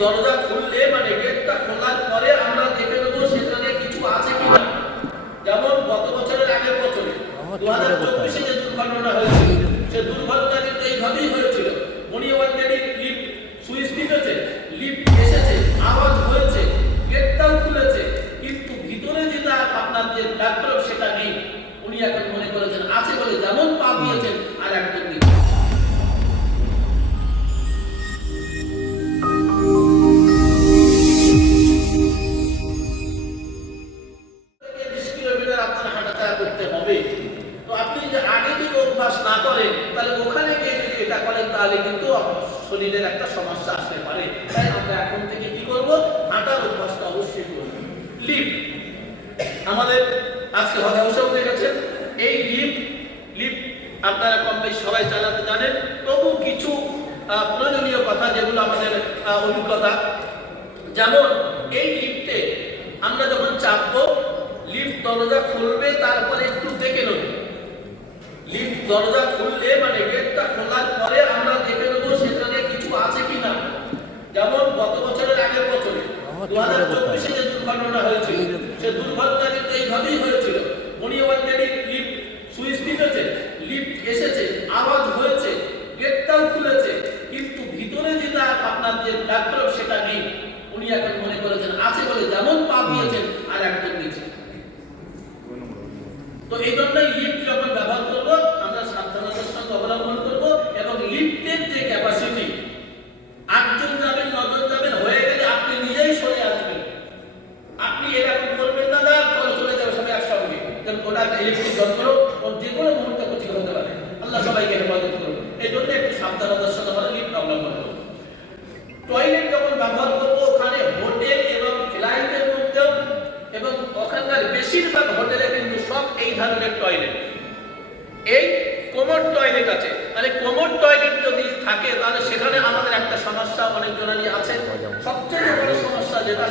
দরজা খুললে মানে গেটটা খোলার পরে আমরা দেখে নেবো সেখানে কিছু আছে কিনা। যেমন গত বছরের আগের বছরে 2024-এ যে দুর্ঘটনা হয়েছিল, সে দুর্ঘটনা কিন্তু এইভাবেই হয়েছিল। মনি অলরেডি লিফট সুইচ টিপেছে, লিফট এসেছে, আওয়াজ হয়েছে, গেটটাও খুলেছে, কিন্তু ভিতরে যেটা আপনার যে ল্যাপটপ সেটা নেই। উনি এখন মনে করেছেন আছে বলে যেমন পা দিয়েছেন আর একদম নেই। তাহলে কিন্তু শরীরের একটা সমস্যা আসতে পারে। তাই আমরা এখন থেকে কি করব, হাঁটার অভ্যাসটা অবশ্যই করব। লিফট আমাদের আজকে হতাশাও দেখেছেন। এই লিফট আপনারা কম বেশি সবাই চালাতে জানেন, তবু কিছু প্রয়োজনীয় কথা যেগুলো আমাদের অভিজ্ঞতা। যেমন এই লিফটে আমরা যখন চাপবো, লিফট দরজা খুলবে, তারপরে একটু দেখে নেব। লিফট দরজা খুললে মানে গেটটা খোলার পরে আমরা দেখে নেবো সেখানে কিছু আছে কিনা। যেমন গত বছরের আগের বছরে 2024-এ যে দুর্ঘটনা হয়েছিল, সে দুর্ঘটনা কিন্তু এইভাবেই হয়েছিল। মনি অলরেডি লিফট সুইচ টিপেছে, লিফট এসেছে, আওয়াজ হয়েছে, গেটটাও খুলেছে, কিন্তু ভিতরে যেটা আপনার যে ল্যাপটপ সেটা নেই। উনি এখন মনে করেছেন আছে বলে যেমন পা দিয়েছেন আর একদম নিচে। তো এই জন্যই লিফট যখন ব্যবহার করবো আমরা সাবধানতার সঙ্গে অবলম্বন করবো। এবং লিফটের যে ক্যাপাসিটি, 8 জন যাবেন, 9 জন যাবেন, হয়ে গেলে আপনি নিজেই সরে আসবেন। আপনি এরকম করবেন না, চলে যাবে সবাই একসঙ্গে, কারণ ওটা ইলেকট্রিক যন্ত্র, ওর যে কোনো মুহূর্তে ক্ষতি হতে পারে। আল্লাহ সবাইকে হেফাজত করুন। এই জন্য একটু সাবধানতার সঙ্গে আমরা লিফট অবলম্বন করবো। টয়লেট যখন ব্যবহার করবো, ওখানে হোটেল এবং ফ্লাইটের মধ্যে এবং ওখানকার বেশিরভাগ হোটেলে কিন্তু সব এই ধরনের টয়লেট, এই কোমর টয়লেট আছে। তাহলে কোমর টয়লেট যদি থাকে তাহলে সেখানে আমাদের একটা সমস্যা অনেক জনারই আছে। সবচেয়ে বড় সমস্যা যেটা